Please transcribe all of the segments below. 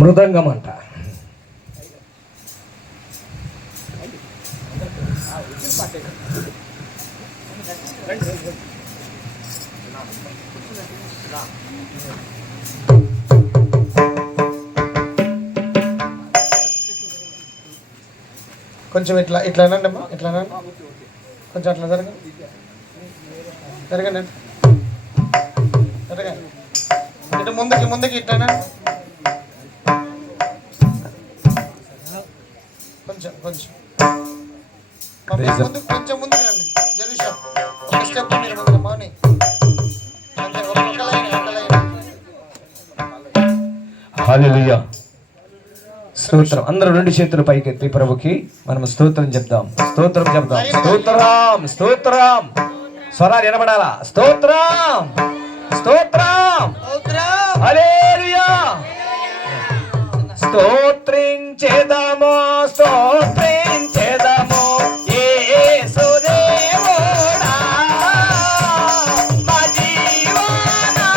మృదంగం అంట. కొంచెం ఇట్లా ఇట్లా అనండి అమ్మా, ఇట్లా అనండి, కొంచెం అట్లా జరగండి, జరగండి, జరగండి, ఇటు ముందుకి ముందుకి ఇట్లానండి, కొంచెం కొంచెం ముందుకు, కొంచెం ముందుకు రండి. జరుషా ఒక స్టెప్ మీరు ముందుకు మార్నింగ్ అంతే, ఒక లైన్, ఒక లైన్. హల్లెలూయా, స్తోత్రం. అందరూ రెండు చేతులు పైకెత్తి ప్రభుకి మనం స్తోత్రం చెప్దాం, స్తోత్రం చెప్దాం. స్తోత్రం, స్తోత్రం. స్వరాలు వినబడాలా? స్తోత్రం, స్తోత్రం, హల్లెలూయా. స్తోత్రించెదము, స్తోత్రించెదము యేసుదేవుడా, మా జీవనాదా,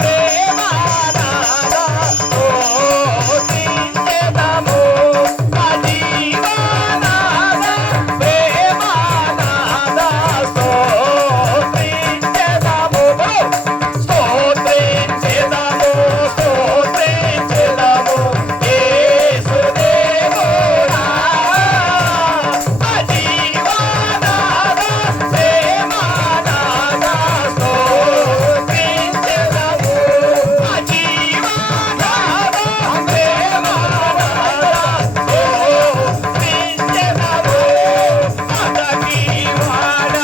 ప్రేమనాదా. స్తోత్రించెదము, మా జీవనాదా, ప్రేమనాదా. స్తోత్రించెదము, స్తోత్రించెదము, స్తోత్రించెదము యేసుదేవుడా, మా జీవనాదా, ప్రేమనాదా. స్తోత్రించెదము, మా జీవనాదా, ప్రేమనాదా. స్తోత్రించెదము, మొదటివాడ,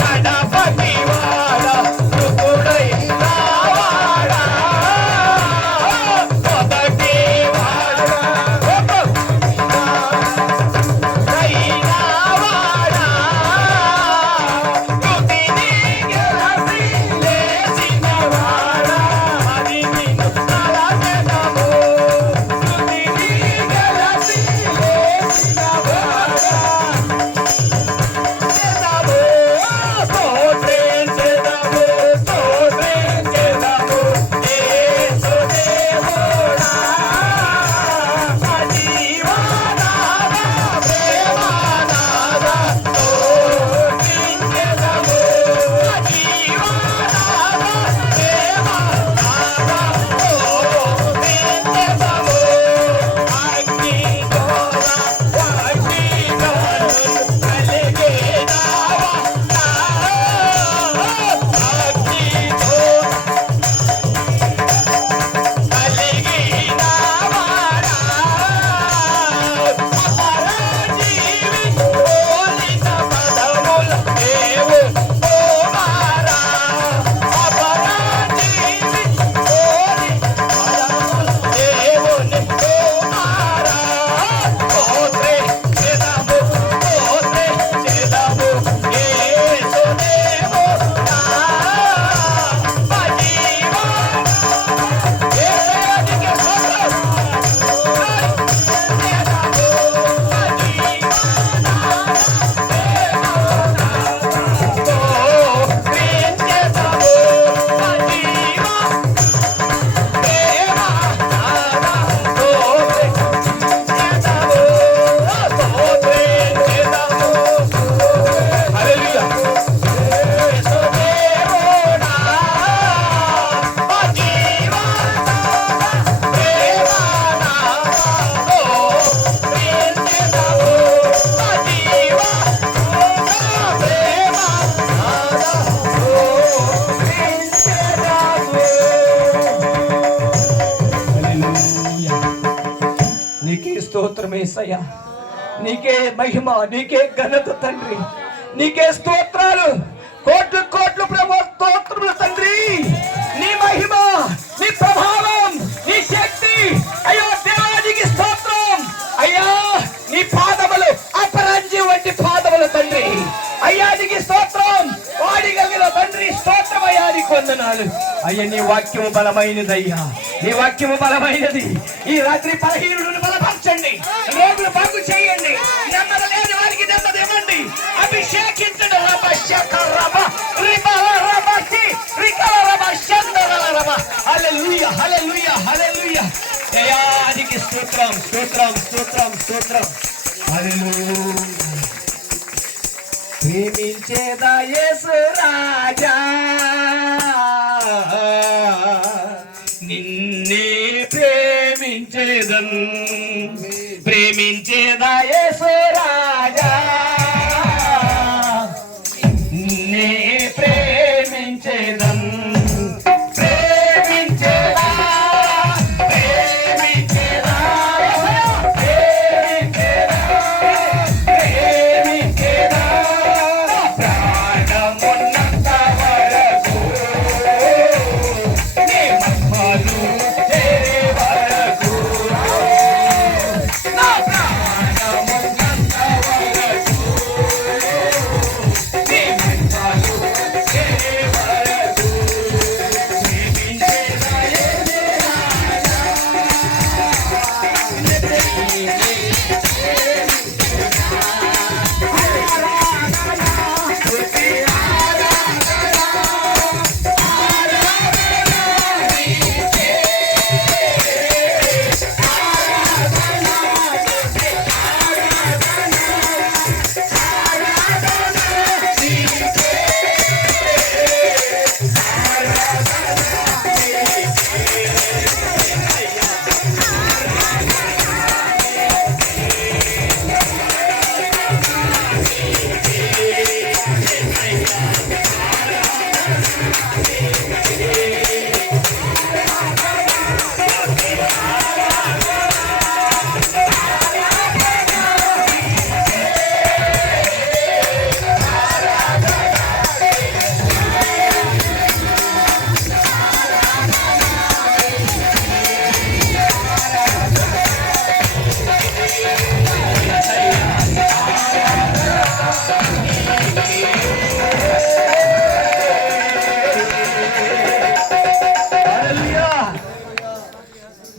గణపతివాడ, కృపణయున్నవాడా, మొదటివాడ, దైనవాడా, స్తుతిని గెలసి లేచినవాడా, అది నిన్ను తలచెదము. స్తుతిని గెలసి లేచినవాడా, స్తోత్రించెదము, స్తోత్రించెదము యేసుదేవుడా, మా జీవనాదా, ప్రేమనాదా. స్తోత్రించెదము, మా జీవనాదా, ప్రేమనాదా. స్తోత్రించెదము, అగ్నిగోళ, అగ్నిగోళులు కలిగేదావా, నీకే స్తోత్రం యేసయ్యా, నీకే మహిమ, నీకే ఘనత తండ్రి, నీకే స్తోత్రాలు, కోట్లు కోట్లు ప్రభు స్తోత్రములు తండ్రి. నీ మహిమ, నీ ప్రభావం, నీ శక్తి, అయ్యో దేవానికి స్తోత్రం. అయ్యా నీ పాదములు అపరంజి వంటి పాదములు తండ్రి. అయ్యానికి స్తోత్రం, వాడిగలిగిన తండ్రి స్తోత్రం. అయ్యానికి వందనాలు. అయ్యా నీ వాక్యము బలమైనదయ్యా, నీ వాక్యము బలమైనది. ఈ రాత్రి బలహీనులను బలపరచండి, రోగులు బాగు చేయండి, నెమ్మది లేని వారికి నెమ్మది ఇవ్వండి, అభిషేకించండి. రమ శంకర రమ రిమ రమ రికల రమ చంద్ర రమ హల్లెలూయా హల్లెలూయా హల్లెలూయా. దయానికి స్తోత్రం స్తోత్రం స్తోత్రం స్తోత్రం. హల్లెలూయా. ప్రేమించేదా యేసు రాజా, నిన్నే ప్రేమించేదన్. ప్రేమించేదా యేసు రాజా, నిన్నే ప్రేమించేదన్. ప్రేమించేదా ప్రేమించేదా ప్రేమించేదా ప్రేమించేదా ప్రాణమున్నంత వరకు, నీ మహిమలు చేరే వరకు, నా ప్రాణమున్నంత వరకు, నీ మహిమలు చేరే వరకు. ప్రేమించేదా యేసు రాజా,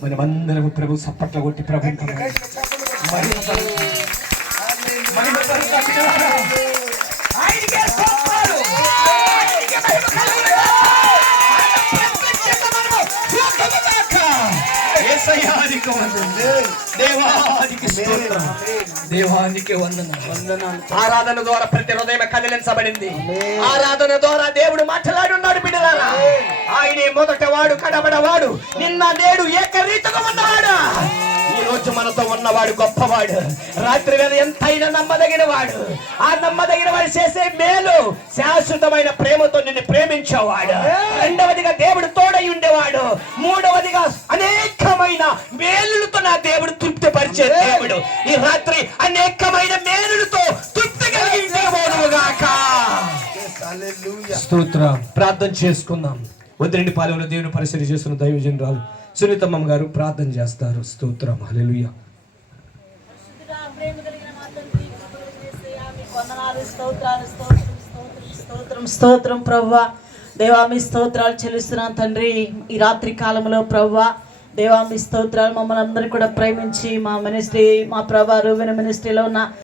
మనమందరము ప్రభు సప్పట్ల కొట్టి ప్రభు దేవానికి వందనాలు. ఆరాధన ద్వారా ప్రతి హృదయం కదిలించబడింది. ఆరాధన ద్వారా దేవుడు మాట్లాడున్నాడు బిడ్డలారా. ఆయనే మొదట వాడు కడబడవాడు, నిన్న నేడు ఏకరీతిగా ఉన్నవాడు. ఈ రోజు మనతో ఉన్నవాడు గొప్పవాడు. రాత్రి వేళ ఎంతైనా నమ్మదగిన వాడు. ఆ నమ్మదగిన వాడు చేసే మేలు శాశ్వతమైన ప్రేమతో నిన్ను ప్రేమించేవాడు. రెండవదిగా దేవుడు తోడై ఉండేవాడు. మూడవదిగా అనేకమైన మేలులతో నా దేవుడు తృప్తి పరిచే దేవుడు. ఈ రాత్రి అనేకమైన మేలులతో తృప్తి కలిగించబోనుగాక. స్తోత్రం. ప్రార్థన చేసుకుందాం. వదిలిండి పాలెంలో దేవుని పరిశీలన చేస్తున్న దైవజనురాలు సునీతమ్మ గారు ప్రార్థన చేస్తారు. స్తోత్రం. హల్లెలూయా. స్తోత్రం ప్రభువా. దేవా మీ స్తోత్రాలు చెల్లిస్తున్నాను తండ్రి. ఈ రాత్రి కాలంలో ప్రభువా దేవా మీ స్తోత్రాలు. మమ్మల్ని అందరూ కూడా ప్రేమించి మా మినిస్ట్రీ, మా ప్రభా రూబెన్ మినిస్ట్రీలో ఉన్న